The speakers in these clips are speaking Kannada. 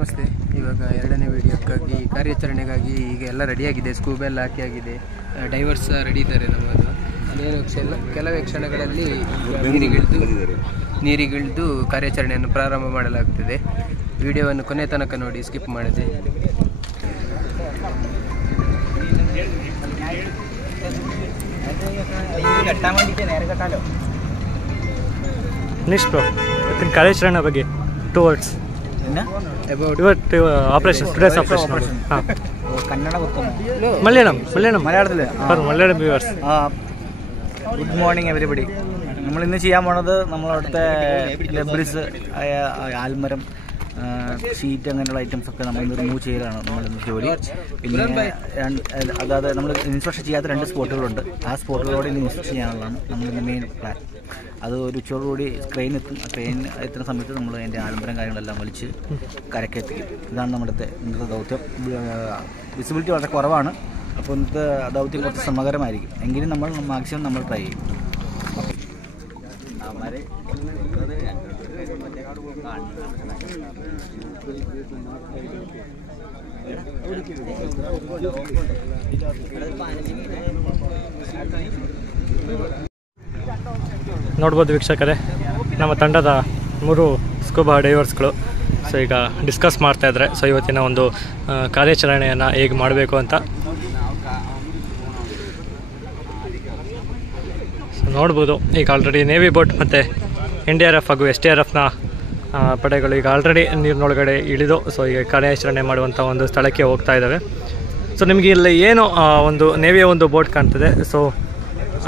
ನಮಸ್ತೆ. ಇವಾಗ ಎರಡನೇ ವಿಡಿಯೋಕ್ಕಾಗಿ ಕಾರ್ಯಾಚರಣೆಗಾಗಿ ಈಗ ಎಲ್ಲ ರೆಡಿಯಾಗಿದೆ. ಸ್ಕೂಬ್ ಎಲ್ಲ ಹಾಕಿ ಆಗಿದೆ. ಡೈವರ್ಸ್ ರೆಡಿ ಇದ್ದಾರೆ ನಮ್ಮದು. ಇನ್ನೇನು ಕೆಲವೇ ಕ್ಷಣಗಳಲ್ಲಿ ನೀರಿಗಿಳಿದು ಕಾರ್ಯಾಚರಣೆಯನ್ನು ಪ್ರಾರಂಭ ಮಾಡಲಾಗ್ತದೆ. ವಿಡಿಯೋವನ್ನು ಕೊನೆ ತನಕ ನೋಡಿ, ಸ್ಕಿಪ್ ಮಾಡದೆ. ನೆಕ್ಸ್ಟ್ ಕಾರ್ಯಾಚರಣೆ ಬಗ್ಗೆ 2 words ಇವತ್ತು ಆಪರೇಷನ್ ಟುಡೇಸ್ ಆಪರೇಷನ್ ಹಾಂ ಕನ್ನಡ ಗೊತ್ತು, Malayalam viewers. Good morning everybody. നമ്മളിന്ന് ചെയ്യാൻ പോണത് നമ്മളവിടുത്തെ ഡെബ്രിസ് ആയ ആൽമരം, ഷീറ്റ് അങ്ങനെയുള്ള ഐറ്റംസ് ഒക്കെ നമ്മൾ റിമൂവ് ചെയ്യലാണ് നമ്മളിന്ന് ജോലി. പിന്നെ അതായത് നമ്മൾ ഇൻസ്പെക്ഷൻ ചെയ്യാത്ത 2 സ്പോട്ടുകളുണ്ട്. ആ സ്പോട്ടുകളോട് ഇന്ന് ഇൻസ്പെക്ഷൻ ചെയ്യാനുള്ളതാണ് നമ്മളിന്ന് മെയിൻ പ്ലാൻ. അത് ഒരു ഉച്ചയോടുകൂടി ക്രെയിൻ എത്തും. ആ ക്രെയിൻ എത്തുന്ന സമയത്ത് നമ്മൾ അതിൻ്റെ ആലമ്പരം കാര്യങ്ങളെല്ലാം വലിച്ച് കരക്കെത്തിക്കും. ഇതാണ് ഇന്നത്തെ ദൗത്യം. വിസിബിലിറ്റി വളരെ കുറവാണ്. അപ്പോൾ ഇന്നത്തെ ദൗത്യം കുറച്ച് ശ്രമകരമായിരിക്കും. എങ്കിലും നമ്മൾ മാക്സിമം നമ്മൾ ട്രൈ ചെയ്യും. ನೋಡ್ಬೋದು ವೀಕ್ಷಕರೇ, ನಮ್ಮ ತಂಡದ 3 ಸ್ಕೂಬಾ ಡೈವರ್ಸ್ಗಳು ಸೊ ಈಗ ಡಿಸ್ಕಸ್ ಮಾಡ್ತಾಯಿದ್ದಾರೆ. ಸೊ ಇವತ್ತಿನ ಒಂದು ಕಾರ್ಯಾಚರಣೆಯನ್ನು ಹೇಗೆ ಮಾಡಬೇಕು ಅಂತ ಸೊ ನೋಡ್ಬೋದು. ಈಗ ಆಲ್ರೆಡಿ ನೇವಿ ಬೋಟ್ ಮತ್ತು NDRF ಹಾಗೂ SDRFನ ಪಡೆಗಳು ಈಗ ಆಲ್ರೆಡಿ ನೀರಿನೊಳಗಡೆ ಇಳಿದು ಸೊ ಈಗ ಕಾರ್ಯಾಚರಣೆ ಮಾಡುವಂಥ ಒಂದು ಸ್ಥಳಕ್ಕೆ ಹೋಗ್ತಾ ಇದ್ದಾವೆ. ಸೊ ನಿಮಗೆ ಇಲ್ಲಿ ಏನು ಒಂದು ನೇವಿಯ ಒಂದು ಬೋಟ್ ಕಾಣ್ತದೆ. ಸೊ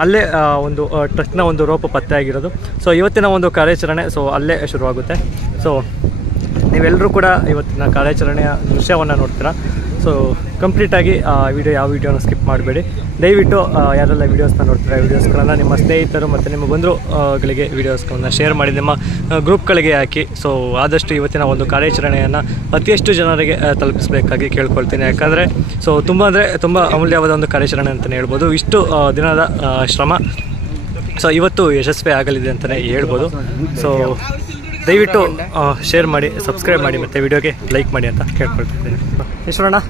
ಅಲ್ಲೇ ಒಂದು ಟ್ರಕ್ನ ಒಂದು ರೋಪ್ ಪತ್ತೆ ಆಗಿರೋದು. ಸೊ ಇವತ್ತಿನ ಒಂದು ಕಾರ್ಯಾಚರಣೆ ಸೊ ಅಲ್ಲೇ ಶುರುವಾಗುತ್ತೆ. ಸೊ ನೀವೆಲ್ಲರೂ ಕೂಡ ಇವತ್ತಿನ ಕಾರ್ಯಾಚರಣೆಯ ದೃಶ್ಯವನ್ನು ನೋಡ್ತೀರಾ. ಸೊ ಕಂಪ್ಲೀಟಾಗಿ ಯಾವ ವಿಡಿಯೋನ ಸ್ಕಿಪ್ ಮಾಡಬೇಡಿ. ದಯವಿಟ್ಟು ಯಾರೆಲ್ಲ ವೀಡಿಯೋಸ್ನ ನೋಡ್ತೀರಾ, ವೀಡಿಯೋಸ್ಗಳನ್ನು ನಿಮ್ಮ ಸ್ನೇಹಿತರು ಮತ್ತು ನಿಮ್ಮ ಬಂಧುಗಳಿಗೆ ವೀಡಿಯೋಸ್ಗಳನ್ನ ಶೇರ್ ಮಾಡಿ ನಿಮ್ಮ ಗ್ರೂಪ್ಗಳಿಗೆ ಹಾಕಿ. ಸೊ ಆದಷ್ಟು ಇವತ್ತಿನ ಒಂದು ಕಾರ್ಯಾಚರಣೆಯನ್ನು ಅತಿ ಹೆಚ್ಚು ಜನರಿಗೆ ತಲುಪಿಸಬೇಕಾಗಿ ಕೇಳ್ಕೊಳ್ತೀನಿ. ಯಾಕಂದರೆ ಸೊ ತುಂಬ ಅಮೂಲ್ಯವಾದ ಒಂದು ಕಾರ್ಯಾಚರಣೆ ಅಂತಲೇ ಹೇಳ್ಬೋದು. ಇಷ್ಟು ದಿನದ ಶ್ರಮ ಸೊ ಇವತ್ತು ಯಶಸ್ವಿ ಆಗಲಿದೆ ಅಂತಲೇ ಹೇಳ್ಬೋದು. ಸೊ ದಯವಿಟ್ಟು ಶೇರ್ ಮಾಡಿ, ಸಬ್ಸ್ಕ್ರೈಬ್ ಮಾಡಿ ಮತ್ತು ವಿಡಿಯೋಗೆ ಲೈಕ್ ಮಾಡಿ ಅಂತ ಕೇಳ್ಕೊಳ್ತಿದ್ದೀನಿ. ಈಶ್ವರಣ್ಣ,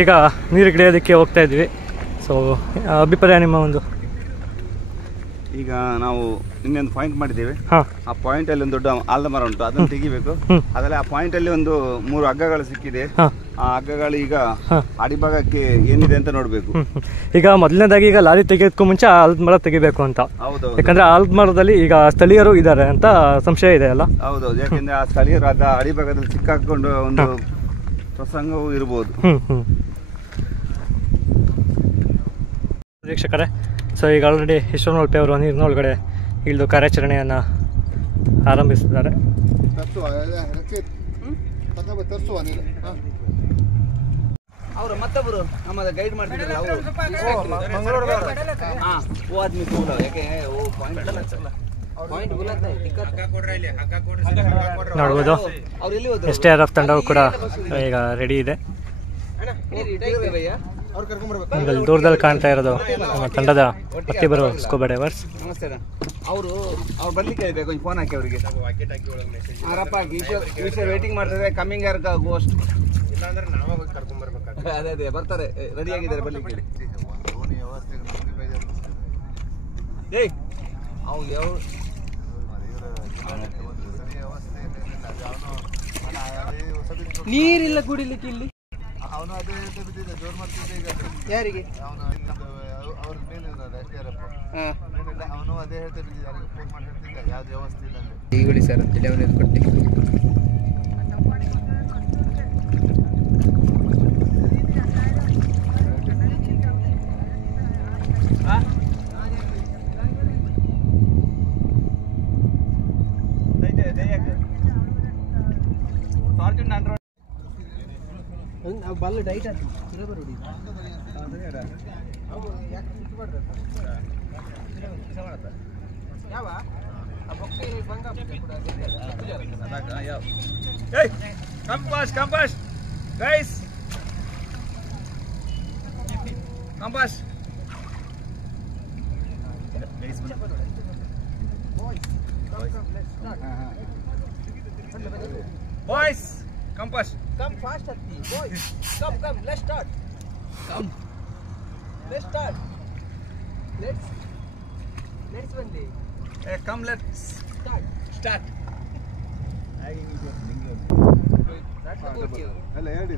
ಈಗ ನೀರು ಗಿಳಿಯೋದಕ್ಕೆ ಹೋಗ್ತಾ ಇದ್ವಿ. ಸೊ ಅಭಿಪ್ರಾಯ ನಿಮ್ಮ ಒಂದು? ಈಗ ನಾವು ಇನ್ನೊಂದು ಪಾಯಿಂಟ್ ಮಾಡಿದ್ದೇವೆ. ಆ ಪಾಯಿಂಟ್ ಅಲ್ಲಿ ಒಂದು ದೊಡ್ಡ ಆಲದ ಮರ ಉಂಟು, ಅದನ್ನು ತೆಗಿಬೇಕು. ಅದರಲ್ಲಿ ಆ ಪಾಯಿಂಟ್ ಅಲ್ಲಿ ಒಂದು 3 ಹಗ್ಗಗಳು ಸಿಕ್ಕಿದೆ. ಆ ಹಗ್ಗಗಳು ಈಗ ಅಡಿಭಾಗಕ್ಕೆ ಏನಿದೆ ಅಂತ ನೋಡ್ಬೇಕು. ಈಗ ಮೊದಲನೇದಾಗಿ ಈಗ ಲಾರಿ ತೆಗೆಯೋದಕ್ಕೂ ಮುಂಚೆ ಆಲದ ಮರ ತೆಗಿಬೇಕು ಅಂತ. ಹೌದು, ಯಾಕಂದ್ರೆ ಆಲದ ಮರದಲ್ಲಿ ಈಗ ಸ್ಥಳೀಯರು ಇದ್ದಾರೆ ಅಂತ ಸಂಶಯ ಇದೆ ಅಲ್ಲ? ಹೌದೌದು, ಯಾಕೆಂದ್ರೆ ಆ ಸ್ಥಳೀಯರು ಅದ ಅಡಿಭಾಗದಲ್ಲಿ ಸಿಕ್ಕಾಕೊಂಡು ಒಂದು ಪ್ರಸಂಗವೂ ಇರಬಹುದು. ವೀಕ್ಷಕರೇ, ಸೊ ಈಗ ಆಲ್ರೆಡಿ ಈಶ್ವರನೊಳಪೆ ಅವರು ನೀರಿನೊಳಗಡೆ ಇಳಿದು ಕಾರ್ಯಾಚರಣೆಯನ್ನು ಆರಂಭಿಸಿದ್ದಾರೆ. ಅವರು ಮತ್ತೊಬ್ಬರು ನಮ್ಮದ ಗೈಡ್ ಮಾಡ್ತಿದ್ದಾರೆ. ನೋಡ್ಬೋದು SDRF ತಂಡವು ಕೂಡ ಈಗ ರೆಡಿ ಇದೆ. ದೂರದಲ್ಲಿ ಕಾಣ್ತಾ ಇರೋದು ನಮ್ಮ ತಂಡದ ಮತ್ತಿಬ್ಬರು ಸ್ಕೂಬಾ ಡೈವರ್ಸ್. ಅವರು ಬರ್ಲಿಕ್ಕೆ ಹೇಳ್ಬೇಕು, ಫೋನ್ ಹಾಕಿ ಅವರಿಗೆ. ವೇಟಿಂಗ್ ಮಾಡ್ತಾರೆ. ಕಮ್ಮಿಂಗ್ ಯಾರ್ ಗೋಸ್ಟ್ ಇಲ್ಲಾಂದ್ರೆ ನಾವೇ ಕರ್ಕೊಂಡ್ ಬರ್ಬೇಕು. ಅದೇ ಬರ್ತಾರೆ, ರೆಡಿ ಆಗಿದ್ದಾರೆ ಬರ್ಲಿಕ್ಕೆ. ಏಯ್ ಅವ್ನು ಯಾವ ನೀರಿಲ್ಲ ಕುಡಿಲಿಕ್ಕೆ ಇಲ್ಲಿ. ಅವನು ಅದೇ ಬಿದ್ದಿದೆ, ಜೋರ್ ಮಾಡ್ತಿದ್ದೆ. ಈಗ ಯಾರಿಗೆ ಅವ್ರ ಮೇಲೆ ಅವನು ಅದೇ ಹೇಳ್ತಾ ಬಿದ್ದಿದ್ದಾರೆ. ಫೋನ್ ಮಾಡಿ ಹೇಳ್ತಿದ್ದ ಯಾವ್ದು ವ್ಯವಸ್ಥೆ ಇಲ್ಲ ಈಗುಳಿ ಸರ್ ಅಂತೇಳಿ ಅವನಿಗೆ ಕೊಟ್ಟು ಬಲ್ಲ ಡೈಟ್ come fast guys, come fast Boys, Come fast. Come fast, Hatti. Boys, come. Let's start. Come. Let's start. Let's one day. Come, let's Start. That's about you. ಅಲ್ಲ ಹೇಳಿದೆ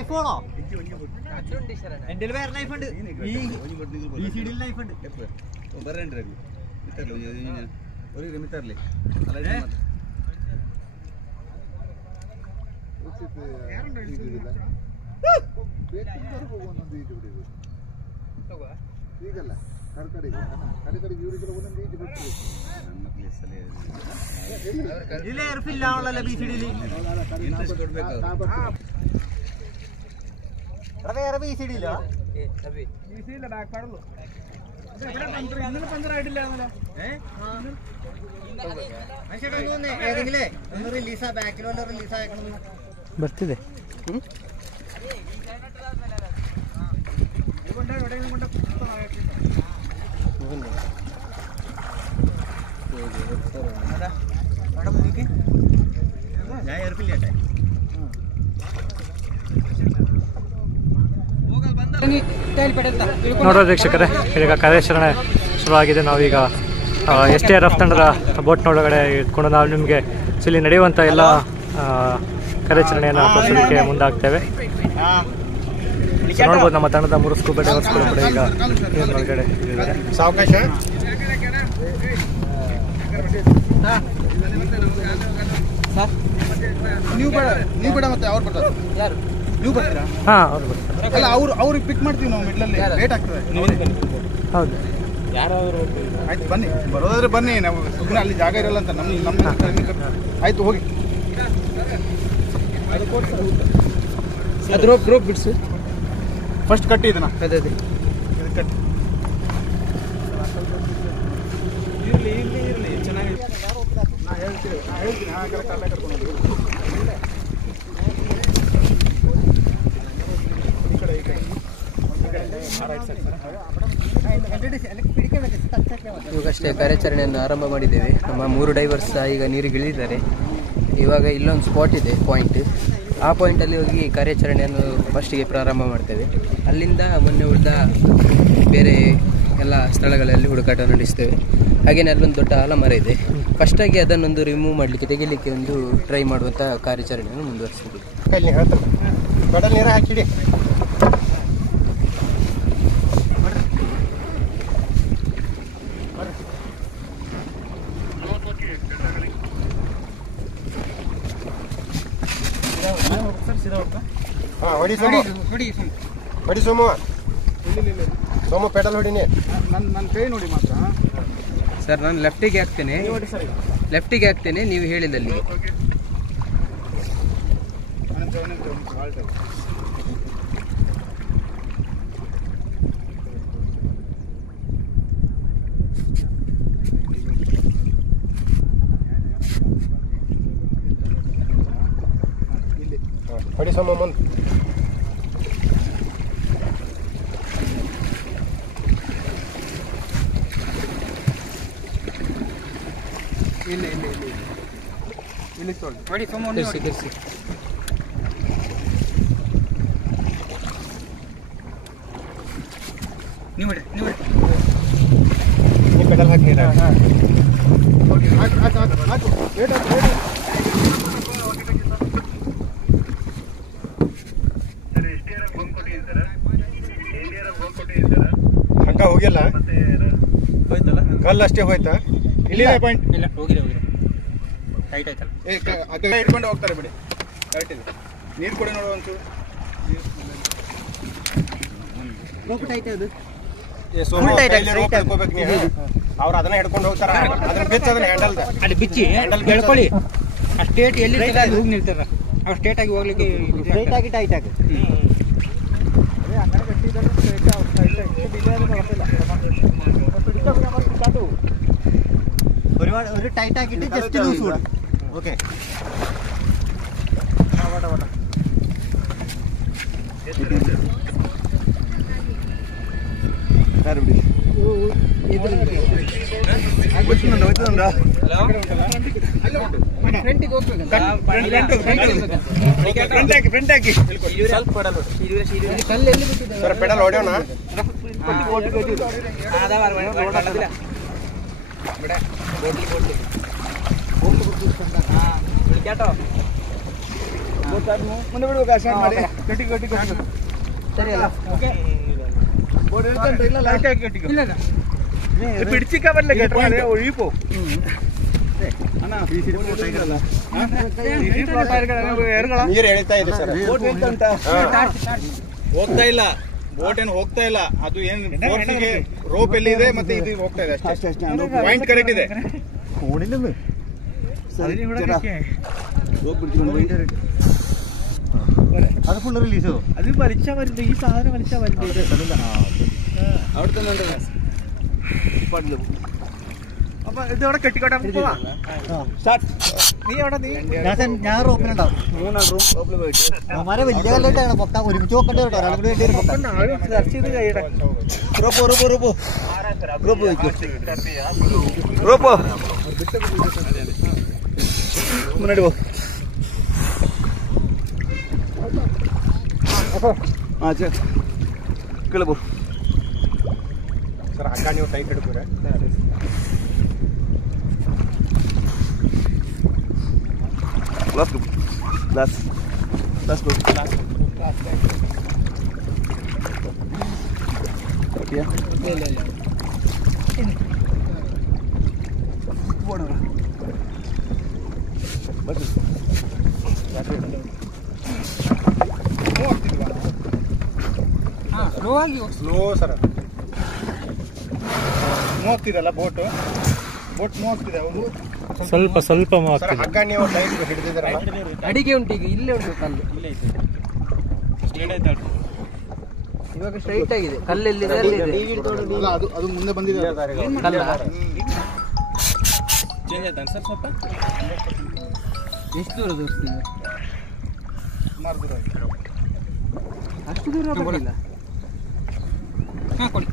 ಐಫೋಣೋ Atlundi Sharana. എൻ്റെ വേറെ നൈഫ് ഉണ്ട് ഈ സീഡിൽ നൈഫ് ഉണ്ട് ಬರೇನ್ರಿ ಅವ್ರಿಗೆ ಮಿತ್ತರ್ಲಿ ಈಗಲ್ಲ ಕಡೆಗೆ ಒಂದೊಂದು ಬಿಟ್ಟು ನನ್ನ ಪ್ಲೇಸಲ್ಲಿ ಇಲ್ಲೇ ಇರ್ಫಿಲ್ಲ ಅವಳಲ್ಲ ಬಿ ಸಿಡಿಲಿ ಇಂಟ್ರೆಸ್ಟ್ ಕೊಡ್ಬೇಕು ಅದೇ ಯಾರ ಬಿ ಸಿಡಿಲ್ಲ Eh, Sabi. ഏതെങ്കിലേ ഒന്ന് റിലീസാ ബാക്കിലുള്ള റിലീസ് ആക്കണം ಬರ್ತಿದೆ. ഞാൻ ഏർപ്പില്ലേ ನೋಡೋದು ವೀಕ್ಷಕರೇ, ಈಗ ಕಾರ್ಯಾಚರಣೆ ಶುರುವಾಗಿದೆ. ನಾವೀಗ SDRF ತಂಡದ ಬೋಟ್ನೊಳಗಡೆ ಇಟ್ಕೊಂಡು ನಾವು ನಿಮಗೆ ಇಲ್ಲಿ ನಡೆಯುವಂಥ ಎಲ್ಲ ಕಾರ್ಯಾಚರಣೆಯನ್ನು ತೋರಿಸೋದಕ್ಕೆ ಮುಂದಾಗ್ತೇವೆ. ನೋಡ್ಬೋದು ನಮ್ಮ ತಂಡದ 3 ಸ್ಕೂಬಾ ಡೈವರ್ಸ್ಗಳು ಕೂಡ ಈಗ ನೀರಿನೊಳಗಡೆ ಇದ್ದಾರೆ. ಸಾವಕಾಶ ನೀವು ಬೇಡ ಮತ್ತೆ ಅವ್ರು ಬರ್ತಾರೆ ಯಾರು? ನೀವು ಬರ್ತೀರಾ? ಹಾಂ, ಅವ್ರು ಬರ್ತಾರೆ. ಅಲ್ಲ ಅವ್ರಿಗೆ ಪಿಕ್ ಮಾಡ್ತೀವಿ ನಾವು ಮಿಡ್ಲಲ್ಲಿ ಲೇಟ್ ಆಗ್ತದೆ. ಹೌದು, ಆಯ್ತು ಬನ್ನಿ, ಬರೋದಾದ್ರೆ ಬನ್ನಿ. ನಾವು ಸುಮ್ಮನೆ ಅಲ್ಲಿ ಜಾಗ ಇರಲ್ಲ ಅಂತ ನಮ್ಮ ಆಯ್ತು ಹೋಗಿ. ಅದು ರೋಪ್ ಬಿಡ್ಸು. ಫಸ್ಟ್ ಕಟ್ಟಿ ಇದನ್ನ ಅದೇ ಇದು ಕಟ್ಟಿ. ಇರಲಿ ಚೆನ್ನಾಗಿ ನಾ ಹೇಳ್ತೀನಿ ಆ ಕಡೆ ಕಾಲ ಕರ್ಕೊಂಡು ಹೋಗಿ. ಇವಾಗಷ್ಟೇ ಕಾರ್ಯಾಚರಣೆಯನ್ನು ಆರಂಭ ಮಾಡಿದ್ದೇವೆ. ನಮ್ಮ 3 ಡೈವರ್ಸ್ ಈಗ ನೀರಿಗೆ ಇಳಿದಿದ್ದಾರೆ. ಇವಾಗ ಇಲ್ಲೊಂದು ಸ್ಪಾಟ್ ಇದೆ, ಪಾಯಿಂಟ್. ಆ ಪಾಯಿಂಟಲ್ಲಿ ಹೋಗಿ ಕಾರ್ಯಾಚರಣೆಯನ್ನು ಫಸ್ಟಿಗೆ ಪ್ರಾರಂಭ ಮಾಡ್ತೇವೆ. ಅಲ್ಲಿಂದ ಮೊನ್ನೆ ಉಳಿದ ಬೇರೆ ಎಲ್ಲ ಸ್ಥಳಗಳಲ್ಲಿ ಹುಡುಕಾಟ ನಡೆಸ್ತೇವೆ. ಹಾಗೆಯೇ ಅಲ್ಲೊಂದು ದೊಡ್ಡ ಆಲಮರ ಇದೆ. ಫಸ್ಟಾಗಿ ಅದನ್ನೊಂದು ರಿಮೂವ್ ಮಾಡಲಿಕ್ಕೆ, ತೆಗಿಲಿಕ್ಕೆ ಒಂದು ಟ್ರೈ ಮಾಡುವಂಥ ಕಾರ್ಯಾಚರಣೆಯನ್ನು ಮುಂದುವರಿಸ್ತೀವಿ. ಕೈಲಿ ಹೇಳ್ತಾರೆ ಬಡಲ್ ನೀರು ಹಾಕಿಡಿ. ಹೊಡಿ ಸೋಮು, ಸೋಮು ಪೆಡಲ್ ಹೊಡಿನಿ. ನನ್ನ ಕೈ ನೋಡಿ ಮಾತ್ರ ಸರ್, ನಾನು ಲೆಫ್ಟಿಗೆ ಹಾಕ್ತೇನೆ, ನೀವು ಹೇಳಿದಲ್ಲಿ. ಹೊಡಿ ಸೋಮು ಮುಂದೆ. ಇಲ್ಲಿ ತೊಗೊಳ್ಳಿ. ಮಾಡಿ ಕಿರ್ಸಿ. ನೀವು ಪೆಡಲ್ ಹಾಕಿ ಹಂಗ ಹೋಗಿಲ್ಲ, ಕಲ್ಲು ಅಷ್ಟೇ ಹೋಯ್ತಾ? ಇಲ್ಲಿ ಪಾಯಿಂಟ್ ಇಲ್ಲ, ಹೋಗಿದೆ ಟೈಟ್ ಆಯ್ತಲ್ಲ. ಅದೆಲ್ಲ ಇಟ್ಕೊಂಡು ಹೋಗ್ತಾರೆ ಬಿಡಿ. ಕರೆಕ್ಟ್ ಇದೆ. ನೀರು ಕೊಡಿ ನೋಡುವ ಒಂಚೂರು. ಅವ್ರು ಅದನ್ನ ಹಿಡ್ಕೊಂಡು ಹೋಗ್ತಾರ, ಅದನ್ನ ಬಿಚ್ಚ ಅದನ್ನ ಹ್ಯಾಂಡಲ್ ಅಲ್ಲಿ ಬಿಚ್ಚಿ ಹೇಳ್ಕೊಳ್ಳಿ. ಆ ಸ್ಟೇಟ್ ಎಲ್ಲಿ ಹೋಗಿ ನಿಲ್ತಾರ, ಆ ಸ್ಟೇಟ್ ಆಗಿ ಹೋಗ್ಲಿಕ್ಕೆ ಟೈಟ್ ಆಗಿ ഒരു ടൈറ്റ് ആക്കിയിട്ട് ജസ്റ്റ് ലൂസ് കൊടുക്കും. ഓക്കെ, ಹಲೋ ಫ್ರಂಟಿಗೆ ಹೋಗ್ಬೇಕಂತ ಕಲ್ಲು ಎಲ್ಲಿ ಬಿಟ್ಟಿದ್ದಾರೆ ಪೆಡಲ್ ಹೊಡೆಯೋಣ ಮುಂದೆ ಬಿಡ್ಬೇಕಾ ಸ್ಟಾರ್ಟ್ ಮಾಡಿ ಗಟ್ಟಿ ಸರಿ ಅಲ್ಲ പിടിച്ചിക്കാൻ പറ്റില്ല ഒഴിപ്പോ ನೀರು ಎಳಿತಾ ಇದೆ ಸರ್. ಹೋಗ್ತಾ ಇಲ್ಲ ಬೋಟ್ ಏನು ಹೋಗ್ತಾ ಇಲ್ಲ. ಅದು ಏನು ರೋಪ್ ಎಲ್ಲಿ ಇದೆ ಮತ್ತೆ ಇದು ಹೋಗ್ತಾ ಇದೆ ಅಷ್ಟೇ. ಪಾಯಿಂಟ್ ಕರೆಕ್ಟ್ ಇದೆ. അത് ഫുള്ള് റിലീസോ? അത് വലിച്ചാ വരുന്നത്, ഈ സാധനം വലിച്ചാ വരുന്നത്. അവിടെ തന്നെ അപ്പൊ ഇത് അവിടെ കെട്ടിക്കോട്ടെ, നമുക്ക് പോവാം. നീ അവിടെ ഞാൻ റോപ്പിനുണ്ടാവും. അവന്മാരെ വലിയ കല്ലായിട്ടാണ് പൊക്കാൻ ഒരുമിച്ച് പൊക്കണ്ട കേട്ടോ. ഒരാൾ കൂടി വേണ്ടി സെർച്ച് ചെയ്ത് കഴിയട്ടെ. മുന്നോട്ട് പോ. ಕೀಳು ಬೋ ಸರ್. ಹಗ್ಗ ನೀವು ಟೈಟ್ ಹಿಡ್ಕೋರೆ ಲಾಸ್ಟ್ ಓಕೆಯಾ? Slow sir. ಮೂವತ್ತಿದಲ್ಲ ಬೋಟ್ ಮೂವ್ ಆಗ್ತಿದೆ. ಹೌದು, ಸ್ವಲ್ಪ ಸರ್. ಹಗ್ಗ ನೀವು ಟೈಟ್ ಹಿಡಿದಿದ್ದೀರಲ್ಲ, ಅಡಿಗೆ ಉಂಟು ಈಗ, ಇಲ್ಲೇ ಉಂಟು ಕಲ್ಲು. ಇವಾಗ ಸ್ಟ್ರೈಟ್ ಆಗಿದೆ. ಕಲ್ಲೆಲ್ಲಿದೆ ಅಲ್ಲಿದೆ. ಅದು ಮುಂದೆ ಬಂದಿದೆ ಕಲ್ಲ ಎಷ್ಟು ದೂರ ತೋರಿಸ್ತಿದೆ? ಸುಮಾರು ದೂರ ಆಗಿದೆ. ಅಷ್ಟು ದೂರ ಬರಲಿಲ್ಲ. ಕೊಡಿ.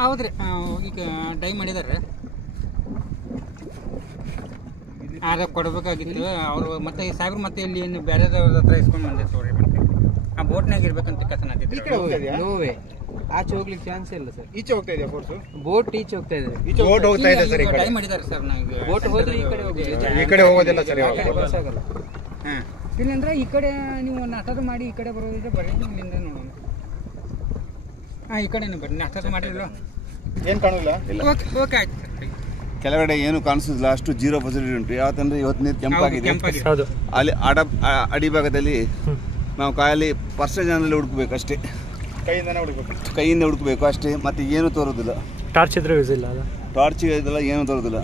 ಹೌದ್ರಿ, ಈಗ ಡೈ ಮಾಡಿದಾರೆ. ಆಗ ಕೊಡಬೇಕಾಗಿತ್ತು ಅವರು. ಮತ್ತೆ ಈ ಸಾಹೇಬ್ರು ಮತ್ತೆ ಇಲ್ಲಿ ಏನು ಬೇರೆದವ್ರ ಹತ್ರ ಇಸ್ಕೊಂಡು ಬಂದೆ ತೋರಿ. ಮತ್ತೆ ಆ ಬೋಟ್ನಾಗ ಇರ್ಬೇಕಂತ ಕಥನ ಈ ಕಡೆ ಹೋಗ್ತಾ ಇದೆಯಾ? ನೋವೇ ಆಚೆ ಹೋಗ್ಲಿಕ್ಕೆ ಚಾನ್ಸ್ ಇಲ್ಲ ಸರ್. ಈಚೆ ಹೋಗ್ತಾ ಇದೆಯಾ ಫೋರ್ಸು? ಬೋಟ್ ಈಚೆ ಹೋಗ್ತಾ ಇದೆ. ಬೋಟ್ ಹೋಗ್ತಾ ಇದೆ ಸರ್. ಈ ಕಡೆ ಡೈ ಮಾಡಿದ್ದಾರೆ ಸರ್. ನಾವು ಬೋಟ್ ಹೋದ್ರೆ ಈ ಕಡೆ ಹೋಗ್ತೀವಿ. ಈ ಕಡೆ ಹೋಗೋದಿಲ್ಲ ಸರ್. ಇವಾಗ ಆಗಲ್ಲ. ಹಾಂ, ಇಲ್ಲಂದ್ರೆ ಈ ಕಡೆ ನೀವು ನಾಟಕ ಮಾಡಿ ಈ ಕಡೆ ಬರೋದಿದ್ರೆ ಬರೀ ಇಲ್ಲಿಂದ ನೋಡೋಣ. ಹಾಂ, ಈ ಕಡೆನೇ ಬರ್ರಿ. ನಾಟಕ ಮಾಡಿರಲ್ಲ, ಏನು ಕಾಣಲ್ಲ. ಓಕೆ ಆಯ್ತು. ಕೆಳಗಡೆ ಏನು ಕಾಣಿಸೋದಿಲ್ಲ, ಅಷ್ಟು ಜೀರೋ ಫೆಸಿಲಿಟಿ ಉಂಟು. ಯಾವತ್ತಂದ್ರೆ ಇವತ್ತು ನೀರು ಕೆಂಪಾಗಿದೆ. ಹೌದು. ಅಲ್ಲಿ ಅಡಿಭಾಗದಲ್ಲಿ ನಾವು ಕಾಯಲ್ಲಿ ಪರ್ಸೆಂಟ್ನಲ್ಲಿ ಹುಡುಕ್ಬೇಕು ಅಷ್ಟೇ. ಕೈಯಿಂದ ಹುಡುಕ್ಬೇಕು ಅಷ್ಟೇ. ಮತ್ತೆ ಏನು ತೋರೋದಿಲ್ಲ. ಟಾರ್ಚ್ ಇದ್ರೆ ಯೂಸ್ ಇಲ್ಲ ಅಲ್ಲ. ಟಾರ್ಚ್ ಇದೆಲ್ಲ ಏನು ತೋರೋದಿಲ್ಲ.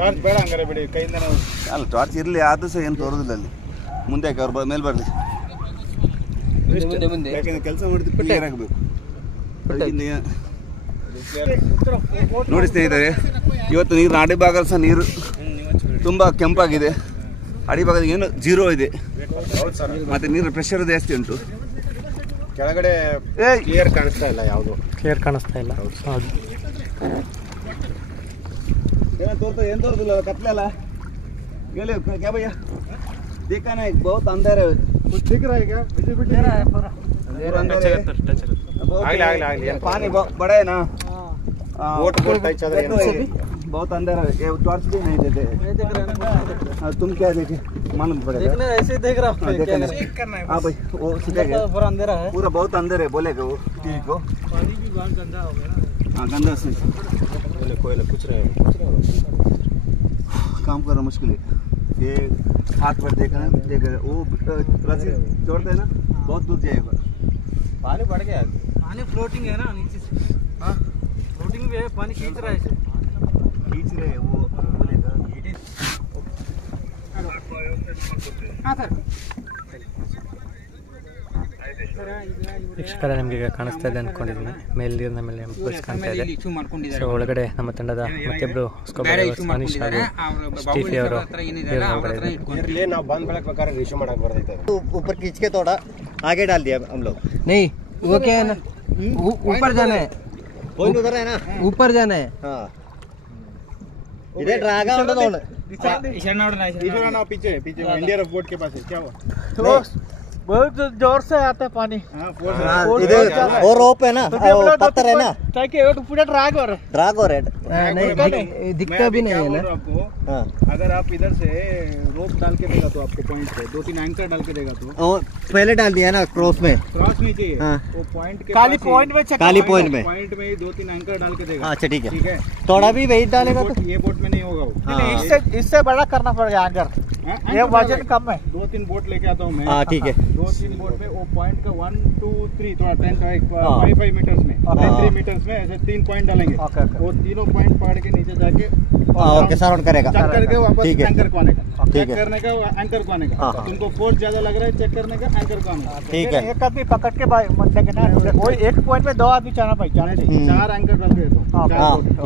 ಟಾರ್ಚ್ ಬೇಡ ಹಂಗಾರೆ ಬಿಡಿ, ಕೈಯಿಂದ ನಾವು. ಅಲ್ಲ, ಟಾರ್ಚ್ ಇರಲಿ, ಆದ್ರೂ ಸಹ ಏನು ತೋರೋದಿಲ್ಲ ಅಲ್ಲಿ. ಮುಂದೆ ಯಾಕೆ ಅವ್ರು ಮೇಲೆ ಬರಲಿ. ಮುಂದೆ ಯಾಕೆಂದ್ರೆ ಕೆಲಸ ಮಾಡಿದ್ರೆ ಕ್ಲಿಯರ್ ಆಗಬೇಕು. ನೋಡಿ ಸ್ನೇಹಿತರೆ, ಇವತ್ತು ನೀರಿನ ಅಡಿಭಾಗ ಸಹ ನೀರು ತುಂಬ ಕೆಂಪಾಗಿದೆ. ಅಡಿಭಾಗದ ಏನು ಜೀರೋ ಇದೆ. ಮತ್ತೆ ನೀರಿನ ಪ್ರೆಷರ್ ಜಾಸ್ತಿ ಉಂಟು. ಕೆಳಗಡೆ ಕ್ಲಿಯರ್ ಕಾಣಿಸ್ತಾ ಇಲ್ಲ, ಯಾವುದು ಕ್ಲಿಯರ್ ಕಾಣಿಸ್ತಾ ಇಲ್ಲ. ಹೌದು. ಏನು ತೋರುದಿಲ್ಲ, ಕತ್ಲೆ ಅಲ್ಲ. ಹೇಳಿ ಕ್ಯಾ ಭಯ್ಯ, देखा ना बहुत अंदर है, कुछ दिख रहा है क्या? पानी बड़ा है ना, बहुत अंदर है. ये टॉर्च भी नहीं देते. तुम क्या देखे? मालूम पड़ेगा. ऐसे देख रहा हूँ. हाँ भाई, वो पूरा अंधेरा है. पूरा बहुत अंदर है बोलेगा वो टीवी को. पानी भी बहुत गंदा हो गया ना. हाँ, गंदा से कोयला कुछ रहे काम करना मुश्किल है. ये हाथ पर देखा वो रस्सी छोड़ते है ना, बहुत दूर जाएगा. पानी बढ़ गया. पानी फ्लोटिंग है ना नीचे से. हाँ, फ्लोटिंग भी है. पानी खींच रहा है, खींच रहे हैं वो बोलेगा. ಹಾಂ ಸರ್. ವೀಕ್ಷಕರೇ, ನಿಮಗೆ ಈಗ ಕಾಣಿಸ್ತಾ ಇದೆ ಅಂದ್ಕೊಂಡಿದ್ದೀನಿ. ಮೇಲೆ ನೀರಿನ ಮೇಲೆ ಬಸ್ ಕಾಣ್ತಾ ಇದೆ. ಇಶ್ಯೂ ಮಾಡ್ಕೊಂಡಿದ್ದಾರೆ. ಸೊ ಒಳಗಡೆ ನಮ್ಮ ತಂಡದ ಮತ್ತಿಬ್ಬರು ಅನೀಶ್ ಹಾಗೂ ಸ್ಟೀಫಿ ಅವರು ಇರ್ಲಿ, ನಾವು ಬಂದ್ ಬೆಳಗ್ಬೇಕಾದ್ರೆ ರಿಶ್ಯೂ ಮಾಡಕ್ ಬರ್ತೈತೆ. ऊपर खींच के थोड़ा आगे डाल दिया हम लोग. नहीं, वो क्या है ना, ऊपर जाना है. कोई उधर है ना, ऊपर जाना है. हाँ इधर ड्रागा होता है इशारा ना पीछे एनडीआरएफ बोट के पास है क्या हुआ बहुत जोर से आता है पानी इधर वो रोप है ना वो पत्थर है ना पूरा ड्रैग हो रहा है दिखता भी नहीं है ना। आपको अगर आप इधर से रोप डाल के देगा तो आपको पॉइंट पे 2-3 एंकर डाल के देगा तो पहले डाल दिया ना क्रॉस में नहीं चाहिए वो पॉइंट के काली पॉइंट में काली पॉइंट में 2-3 एंकर डाल के देगा। अच्छा ठीक ठीक है थोड़ा भी वेट डालेगा तो ये बोट में नहीं होगा वो इससे बड़ा करना पड़ेगा एंकर ये वजन कम है 2-3 बोट लेके आता हूँ मैं। ठीक है 2-3 बोट पे वो पॉइंट का 1 2 3 थोड़ा 5 मीटर्स में 3 मीटर्स में ऐसे 3 पॉइंट डालेंगे वो तीनों पॉइंट पकड़ के नीचे जाके ओके सराउंड करेगा चेक करके वापस ठीक है एंकर को आने का ठीक चेक है करने का एंकर को आने का तुमको फोर्स ज्यादा लग रहा है चेक करने का एंकर को आने का ठीक है एक आदमी पकड़ के वही एक पॉइंट में 2 आदमी जाना भाई 4 एंकर डाल के दो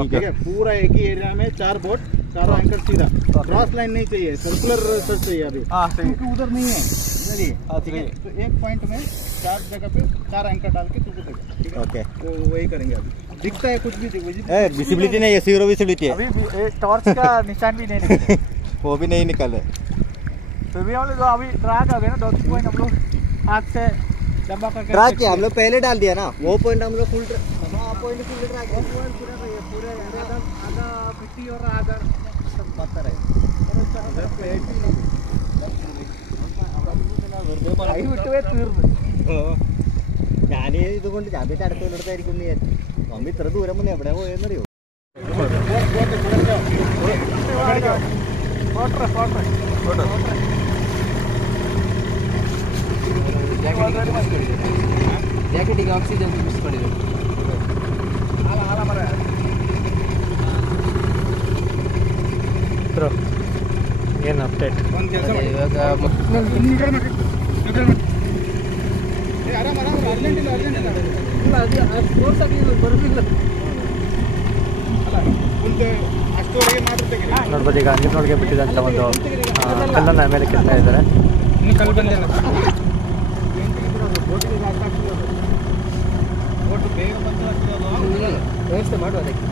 ठीक है पूरा एक ही एरिया में 4 बोट चारों एंकर सीधा क्रॉस लाइन नहीं चाहिए सर्कुलर सर्च चाहिए अभी क्योंकि उधर नहीं है इधर ही ठीक है तो एक पॉइंट में 4 जगह पे 4 एंकर डाल के तुमको देगा ठीक है ओके तो वही करेंगे अभी दिखता है कुछ भी विजिबिलिटी नहीं है जीरो विजिबिलिटी है अभी टॉर्च का निशान भी नहीं निकला वो भी नहीं निकले तो भी हम लोग अभी ड्रैग हो गए ना 2 पॉइंट हम लोग हाथ से लंबा करके ट्रैक किया हम लोग पहले डाल दिया ना वो पॉइंट हम लोग फुल पॉइंट फुल ट्रैक पूरे आधा मिट्टी और आधा पत्थर है ഞാൻ ഇതുകൊണ്ട് ചാമ്പിട്ട് അടുത്തോടത്തായിരിക്കും നീ മമ്മി ഇത്ര ദൂരം മുന്നേ എവിടെ പോയെന്നറിയോ ಜಾಕೆಟಿಗೆ ಆಕ್ಸಿಜನ್ ಮಿಸ್ ಮಾಡಿದ್ರು ಏನು ಅಪ್ಡೇಟ್ ಇವಾಗ ನೋಡ್ಬೋದು ಈಗ ನೀರಿನೊಳಗೆ ಬಿಟ್ಟಿದಂಥ ಒಂದು ಕಲ್ಲನ್ನು ಮೇಲೆ ಕೆತ್ತಾ ಇದ್ದಾರೆ. ಕಲ್ಲು ಬಂದಿಲ್ಲ ವ್ಯವಸ್ಥೆ ಮಾಡುವ ಅದಕ್ಕೆ.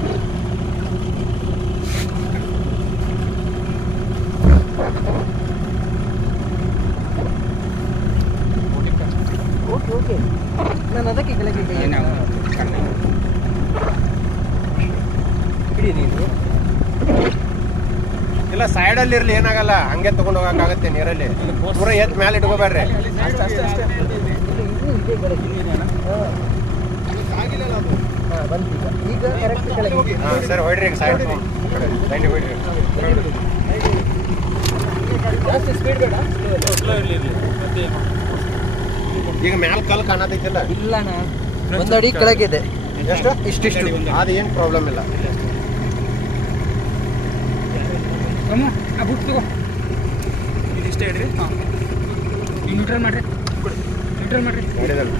ಓಕೆ ಓಕೆ ನಾನು ಅದಕ್ಕೆ ಕೆಳಗೆ ಹಿಡಿ ನೀನು ಇಲ್ಲ ಸೈಡಲ್ಲಿ ಇರಲಿ ಏನಾಗಲ್ಲ ಹಂಗೆ ತಗೊಂಡು ಹೋಗಕ್ಕಾಗತ್ತೆ ನೀರಲ್ಲಿ ಪೂರ ಎತ್ ಮೇಲೆ ಇಟ್ಕೋಬೇಡ್ರಿ ಈಗ ಕರೆಕ್ಟ್ ಕೆಳಗೆ ಸರ್ ಹೊಡ್ರಿ ಈಗ ಸೈಡ್ ಹೊಡ್ರಿ ಜಾಸ್ತಿ ಸ್ಪೀಡ್ ಬೇಡ ಈಗ ಮ್ಯಾಲ ಕಲ್ ಕಾಣತೈತಿಲ್ಲ ಇಲ್ಲ ಅಣ್ಣ ಒಂದಡಿ ಕೆಳಗಿದೆ ಎಷ್ಟು ಇಷ್ಟಿಷ್ಟು ಅದೇನು ಪ್ರಾಬ್ಲಮ್ ಇಲ್ಲ ಇದಿಷ್ಟೇ ಹೇಳ್ರಿ ಹಾಂ ನೀವು ನ್ಯೂಟ್ರಲ್ ಮಾಡಿರಿ ನ್ಯೂಟ್ರಲ್ ಮಾಡಿರಿ ಮಾಡಿದಲ್ಲ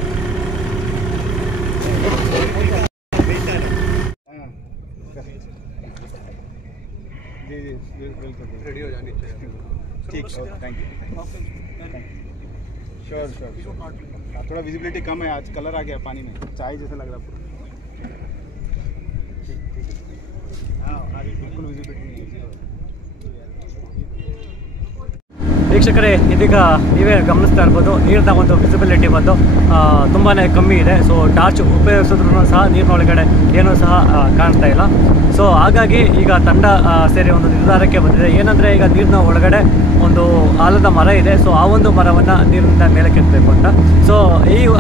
ठीक थैंक यू श्योर थोड़ा विजिबिलिटी कम है आज कलर आ गया पानी में चाय जैसा लग रहा पूरा ठीक हाँ आगे बिल्कुल विजिबिलिटी नहीं है ವೀಕ್ಷಕರೇ ಇದೀಗ ನೀವೇ ಗಮನಿಸ್ತಾ ಇರ್ಬೋದು ನೀರಿನ ಒಂದು ವಿಸಿಬಿಲಿಟಿ ಬಂದು ತುಂಬಾ ಕಮ್ಮಿ ಇದೆ. ಸೊ ಟಾರ್ಚ್ ಉಪಯೋಗಿಸಿದ್ರು ಸಹ ನೀರಿನೊಳಗಡೆ ಏನೂ ಸಹ ಕಾಣ್ತಾ ಇಲ್ಲ. ಸೊ ಹಾಗಾಗಿ ಈಗ ತಂಡ ಸೇರಿ ಒಂದು ನಿರ್ಧಾರಕ್ಕೆ ಬಂದಿದೆ. ಏನಂದರೆ ಈಗ ನೀರಿನ ಒಳಗಡೆ ಒಂದು ಆಲದ ಮರ ಇದೆ. ಸೊ ಆ ಒಂದು ಮರವನ್ನು ನೀರಿನಿಂದ ಮೇಲೆ ಕೆತ್ತಬೇಕು ಅಂತ. ಸೊ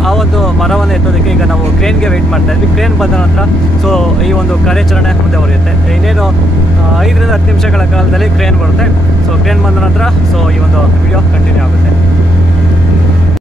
ಆ ಒಂದು ಮರವನ್ನು ಎತ್ತೋದಕ್ಕೆ ಈಗ ನಾವು ಕ್ರೇನ್ಗೆ ವೆಯ್ಟ್ ಮಾಡ್ತಾ ಇದ್ವಿ. ಕ್ರೇನ್ ಬಂದ ನಂತರ ಸೊ ಈ ಒಂದು ಕಾರ್ಯಾಚರಣೆ ಮುಂದೆ ಬರೆಯುತ್ತೆ. ಇನ್ನೇನು 5 ರಿಂದ 10 ನಿಮಿಷಗಳ ಕಾಲದಲ್ಲಿ ಕ್ರೇನ್ ಬರುತ್ತೆ. ಸೊ ಕ್ರೇನ್ ಬಂದ ನಂತರ ಸೊ ಈ ಒಂದು ವಿಡಿಯೋ ಕಂಟಿನ್ಯೂ ಆಗುತ್ತೆ.